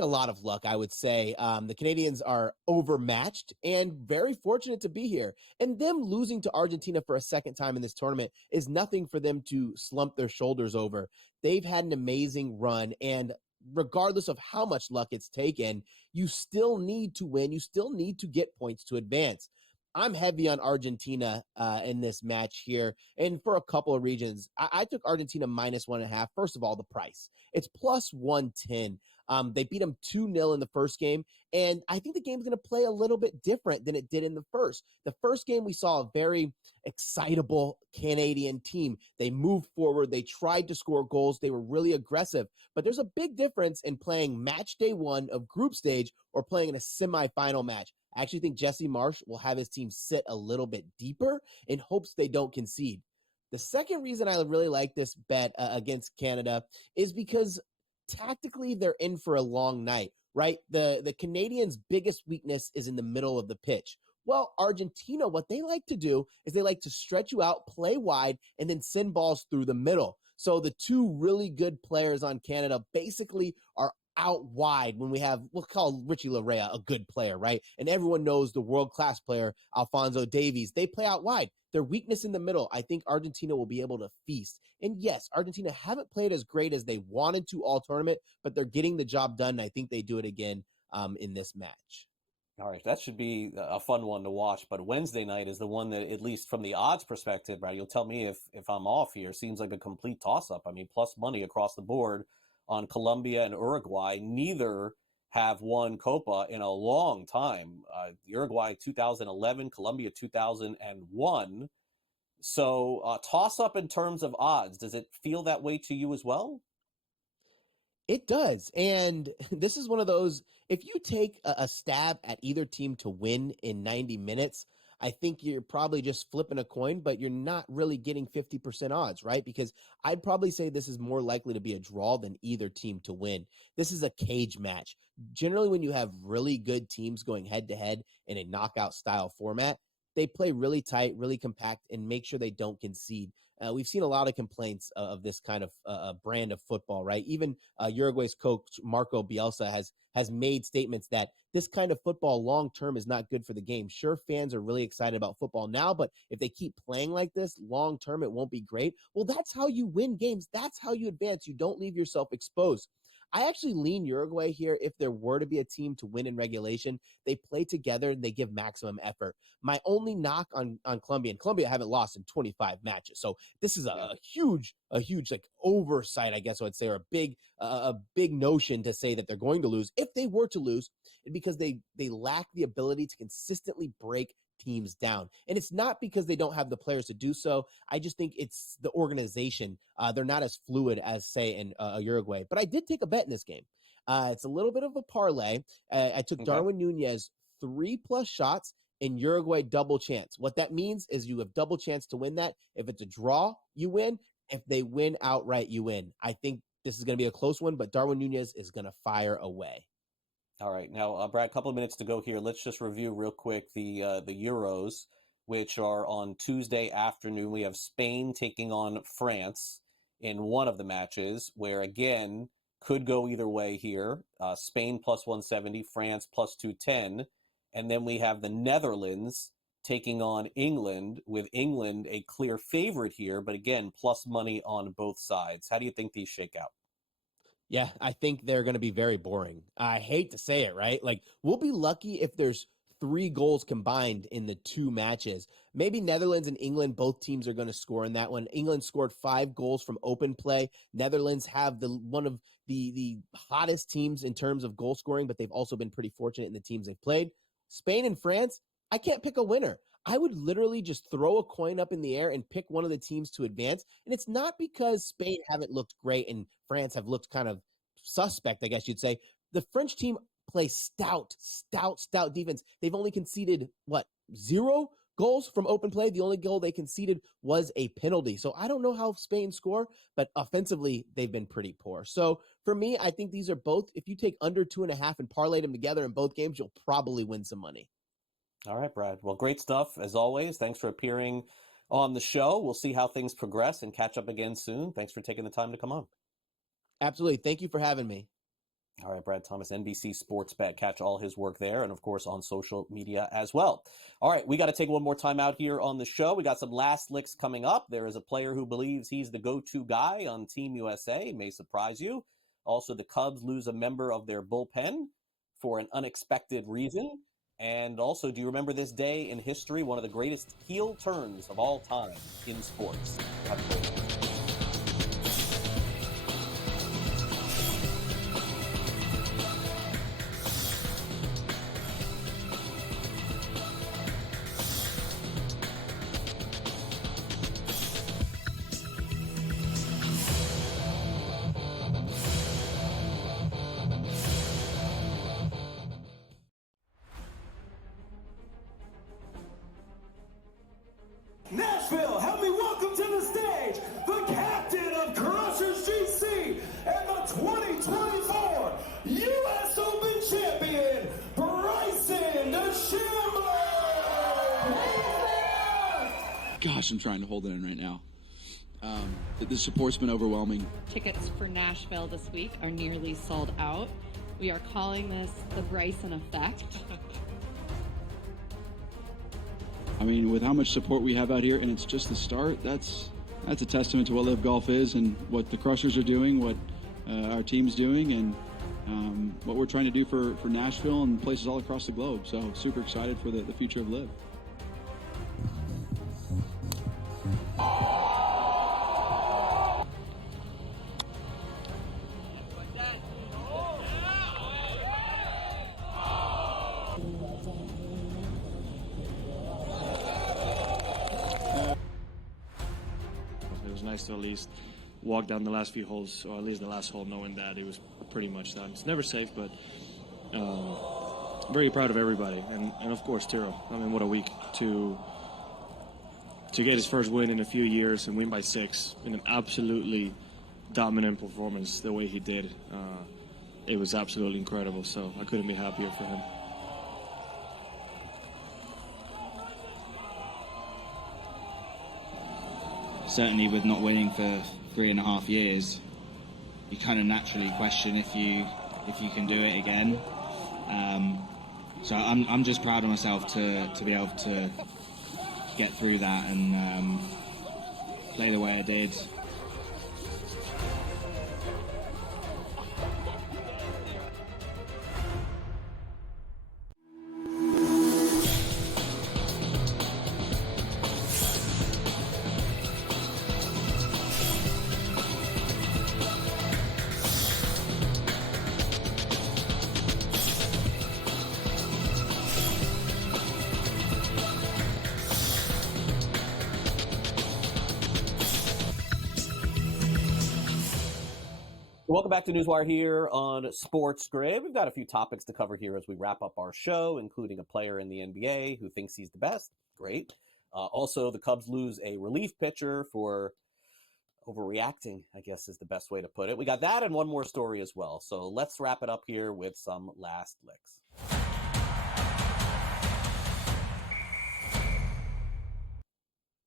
a lot of luck, I would say. The Canadians are overmatched and very fortunate to be here. And them losing to Argentina for a second time in this tournament is nothing for them to slump their shoulders over. They've had an amazing run, and regardless of how much luck it's taken, you still need to win. You still need to get points to advance. I'm heavy on Argentina in this match here, and for a couple of reasons. I took Argentina minus 1.5. First of all, the price. It's plus 110. They beat them 2-0 in the first game, and I think the game's going to play a little bit different than it did in the first. The first game, we saw a very excitable Canadian team. They moved forward. They tried to score goals. They were really aggressive, but there's a big difference in playing match day one of group stage or playing in a semifinal match. I actually think Jesse Marsch will have his team sit a little bit deeper in hopes they don't concede. The second reason I really like this bet against Canada is because tactically they're in for a long night, right? The Canadians' biggest weakness is in the middle of the pitch. Well, Argentina, what they like to do is they like to stretch you out, play wide, and then send balls through the middle. So the two really good players on Canada basically are out wide when we'll call Richie Larea a good player, right? And everyone knows the world-class player, Alphonso Davies. They play out wide. Their weakness in the middle, I think Argentina will be able to feast. And yes, Argentina haven't played as great as they wanted to all tournament, but they're getting the job done, and I think they do it again in this match. All right, that should be a fun one to watch. But Wednesday night is the one that, at least from the odds perspective, right, you'll tell me if I'm off here, seems like a complete toss-up. I mean, plus money across the board on Colombia and Uruguay. Neither have won Copa in a long time. Uruguay 2011, Colombia 2001. So toss-up in terms of odds. Does it feel that way to you as well? It does. And this is one of those, if you take a stab at either team to win in 90 minutes, I think you're probably just flipping a coin, but you're not really getting 50% odds, right? Because I'd probably say this is more likely to be a draw than either team to win. This is a cage match. Generally, when you have really good teams going head-to-head in a knockout style format, they play really tight, really compact, and make sure they don't concede. We've seen a lot of complaints of this kind of brand of football, right? Even Uruguay's coach, Marco Bielsa, has made statements that this kind of football long-term is not good for the game. Sure, fans are really excited about football now, but if they keep playing like this long-term, it won't be great. Well, that's how you win games. That's how you advance. You don't leave yourself exposed. I actually lean Uruguay here. If there were to be a team to win in regulation, they play together and they give maximum effort. My only knock on Colombia, and Colombia haven't lost in 25 matches. So this is a huge like oversight, I guess I would say, or a big notion to say that they're going to lose. If they were to lose, it's because they lack the ability to consistently break teams down. And it's not because they don't have the players to do so. I just think it's the organization. They're not as fluid as, say, in Uruguay. But I did take a bet in this game. It's a little bit of a parlay. I took Darwin Nunez 3+ shots in Uruguay double chance. What that means is you have double chance to win that. If it's a draw, you win. If they win outright, you win. I think this is going to be a close one, but Darwin Nunez is going to fire away. All right. Now, Brad, a couple of minutes to go here. Let's just review real quick the Euros. which are on Tuesday afternoon. We have Spain taking on France in one of the matches, where again, could go either way here. Spain plus 170, France plus 210. And then we have the Netherlands taking on England, with England a clear favorite here, but again, plus money on both sides. How do you think these shake out? Yeah, I think they're going to be very boring. I hate to say it, right? Like, we'll be lucky if there's 3 goals combined in the 2 matches. Maybe Netherlands and England, both teams are going to score in that one. England scored 5 goals from open play. Netherlands have one of the hottest teams in terms of goal scoring, but they've also been pretty fortunate in the teams they've played. Spain and France, I can't pick a winner. I would literally just throw a coin up in the air and pick one of the teams to advance. And it's not because Spain haven't looked great and France have looked kind of suspect, I guess you'd say. The French team plays stout defense. They've only conceded, 0 goals from open play? The only goal they conceded was a penalty. So I don't know how Spain score, but offensively, they've been pretty poor. So for me, I think these are both, if you take under 2.5 and parlay them together in both games, you'll probably win some money. All right, Brad. Well, great stuff as always. Thanks for appearing on the show. We'll see how things progress and catch up again soon. Thanks for taking the time to come on. Absolutely. Thank you for having me. All right, Brad Thomas, NBC Sports Bet. Catch all his work there and, of course, on social media as well. All right, we got to take one more time out here on the show. We got some last licks coming up. There is a player who believes he's the go-to guy on Team USA. May surprise you. Also, the Cubs lose a member of their bullpen for an unexpected reason. And also, do you remember this day in history? One of the greatest heel turns of all time in sports. Have a great day. Nashville, help me welcome to the stage the captain of Crushers GC and the 2024 U.S. Open champion, Bryson DeChambeau! Gosh, I'm trying to hold it in right now. The support's been overwhelming. Tickets for Nashville this week are nearly sold out. We are calling this the Bryson effect. I mean, with how much support we have out here, and it's just the start, that's a testament to what Live Golf is and what the Crushers are doing, what our team's doing, and what we're trying to do for Nashville and places all across the globe. So super excited for the future of Live. Nice to at least walk down the last few holes, or at least the last hole, knowing that it was pretty much done. It's never safe, but very proud of everybody, and of course Tiro. I mean, what a week to get his first win in a few years and win by 6 in an absolutely dominant performance the way he did. It was absolutely incredible, so I couldn't be happier for him. Certainly with not winning for 3.5 years, you kind of naturally question if you can do it again. So I'm just proud of myself to be able to get through that and play the way I did. Welcome back to NewsWire here on SportsGrid. We've got a few topics to cover here as we wrap up our show, including a player in the NBA who thinks he's the best. Great. Also, the Cubs lose a relief pitcher for overreacting, I guess is the best way to put it. We got that and one more story as well. So let's wrap it up here with some last licks.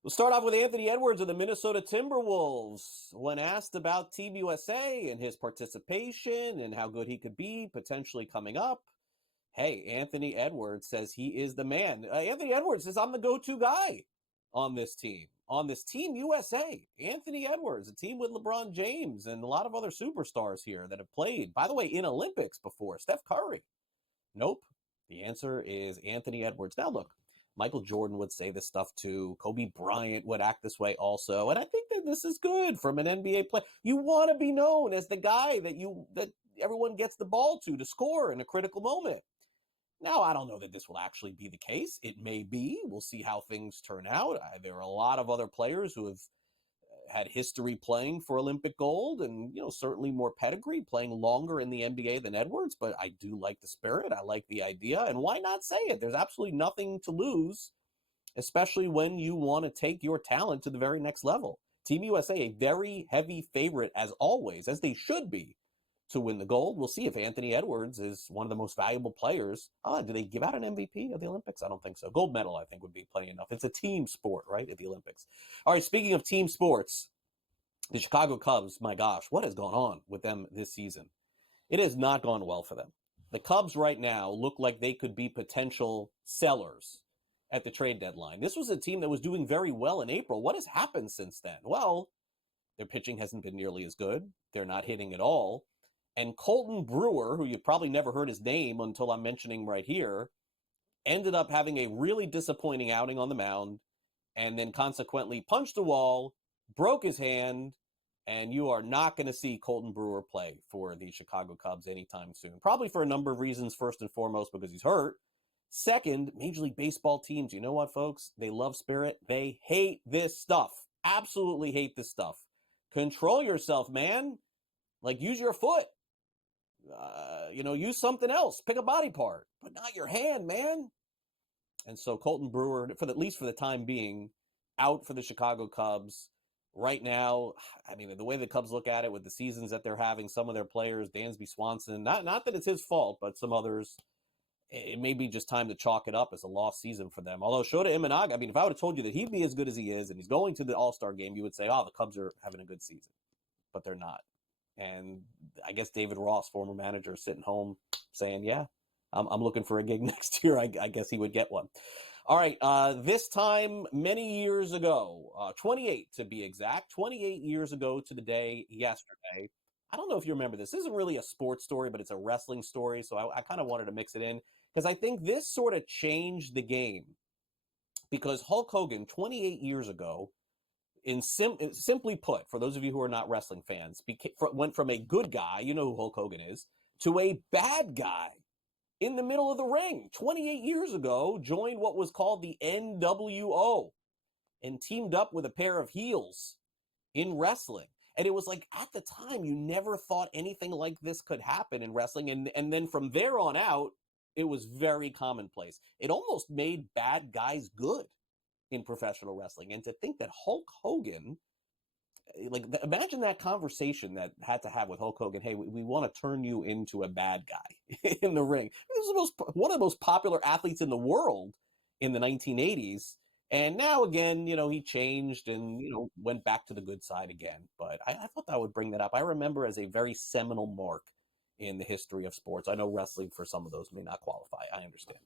We'll start off with Anthony Edwards of the Minnesota Timberwolves. When asked about Team USA and his participation and how good he could be potentially coming up, hey, Anthony Edwards says he is the man. Anthony Edwards says, I'm the go-to guy on this team. On this Team USA, Anthony Edwards, a team with LeBron James and a lot of other superstars here that have played, by the way, in Olympics before. Steph Curry. Nope. The answer is Anthony Edwards. Now, look, Michael Jordan would say this stuff too. Kobe Bryant would act this way also. And I think that this is good from an NBA player. You want to be known as the guy that everyone gets the ball to score in a critical moment. Now, I don't know that this will actually be the case. It may be. We'll see how things turn out. There are a lot of other players who have had history playing for Olympic gold and, certainly more pedigree, playing longer in the NBA than Edwards. But I do like the spirit. I like the idea. And why not say it? There's absolutely nothing to lose, especially when you want to take your talent to the very next level. Team USA, a very heavy favorite, as always, as they should be, to win the gold. We'll see if Anthony Edwards is one of the most valuable players. Do they give out an MVP of the Olympics? I don't think so. Gold medal, I think, would be plenty enough. It's a team sport, right, at the Olympics. All right, speaking of team sports, the Chicago Cubs, my gosh, what has gone on with them this season? It has not gone well for them. The Cubs right now look like they could be potential sellers at the trade deadline. This was a team that was doing very well in April. What has happened since then? Well, their pitching hasn't been nearly as good. They're not hitting at all. And Colton Brewer, who you've probably never heard his name until I'm mentioning right here, ended up having a really disappointing outing on the mound and then consequently punched the wall, broke his hand, and you are not going to see Colton Brewer play for the Chicago Cubs anytime soon. Probably for a number of reasons. First and foremost, because he's hurt. Second, Major League Baseball teams, you know what, folks? They love spirit. They hate this stuff. Absolutely hate this stuff. Control yourself, man. Use your foot. Use something else. Pick a body part, but not your hand, man. And so Colton Brewer, at least for the time being, out for the Chicago Cubs. Right now, I mean, the way the Cubs look at it with the seasons that they're having, some of their players, Dansby Swanson, not that it's his fault, but some others, it may be just time to chalk it up as a lost season for them. Although Shota Imanaga, I mean, if I would have told you that he'd be as good as he is and he's going to the All-Star game, you would say, the Cubs are having a good season. But they're not. And I guess David Ross, former manager, sitting home saying, yeah, I'm looking for a gig next year. I guess he would get one. All right. This time, many years ago, 28 to be exact, 28 years ago to the day yesterday. I don't know if you remember this. This isn't really a sports story, but it's a wrestling story. So I kind of wanted to mix it in because I think this sort of changed the game because Hulk Hogan, 28 years ago, simply put, for those of you who are not wrestling fans, went from a good guy, you know who Hulk Hogan is, to a bad guy in the middle of the ring. 28 years ago, joined what was called the NWO and teamed up with a pair of heels in wrestling. And it was like, at the time, you never thought anything like this could happen in wrestling. And then from there on out, it was very commonplace. It almost made bad guys good in professional wrestling. And to think that Hulk Hogan, imagine that conversation that had to have with Hulk Hogan. Hey, we want to turn you into a bad guy in the ring. He was one of the most popular athletes in the world in the 1980s. And now again, he changed and, went back to the good side again. But I thought I would bring that up. I remember as a very seminal mark in the history of sports. I know wrestling for some of those may not qualify. I understand.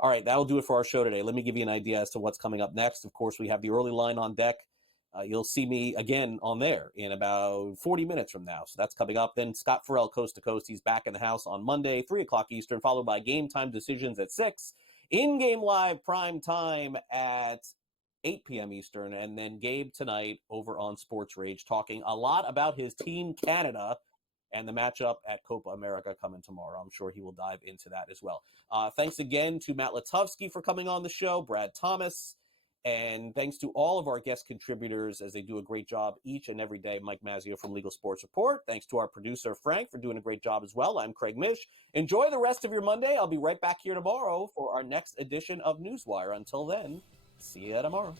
All right, that'll do it for our show today. Let me give you an idea as to what's coming up next. Of course, we have the early line on deck. You'll see me again on there in about 40 minutes from now. So that's coming up. Then Scott Farrell, Coast to Coast. He's back in the house on Monday, 3 o'clock Eastern, followed by Game Time Decisions at 6. In-game live prime time at 8 p.m. Eastern. And then Gabe tonight over on Sports Rage talking a lot about his team Canada and the matchup at Copa America coming tomorrow. I'm sure he will dive into that as well. Thanks again to Matt Lutovsky for coming on the show, Brad Thomas, and thanks to all of our guest contributors as they do a great job each and every day. Mike Mazzeo from Legal Sports Report. Thanks to our producer, Frank, for doing a great job as well. I'm Craig Mish. Enjoy the rest of your Monday. I'll be right back here tomorrow for our next edition of NewsWire. Until then, see you tomorrow.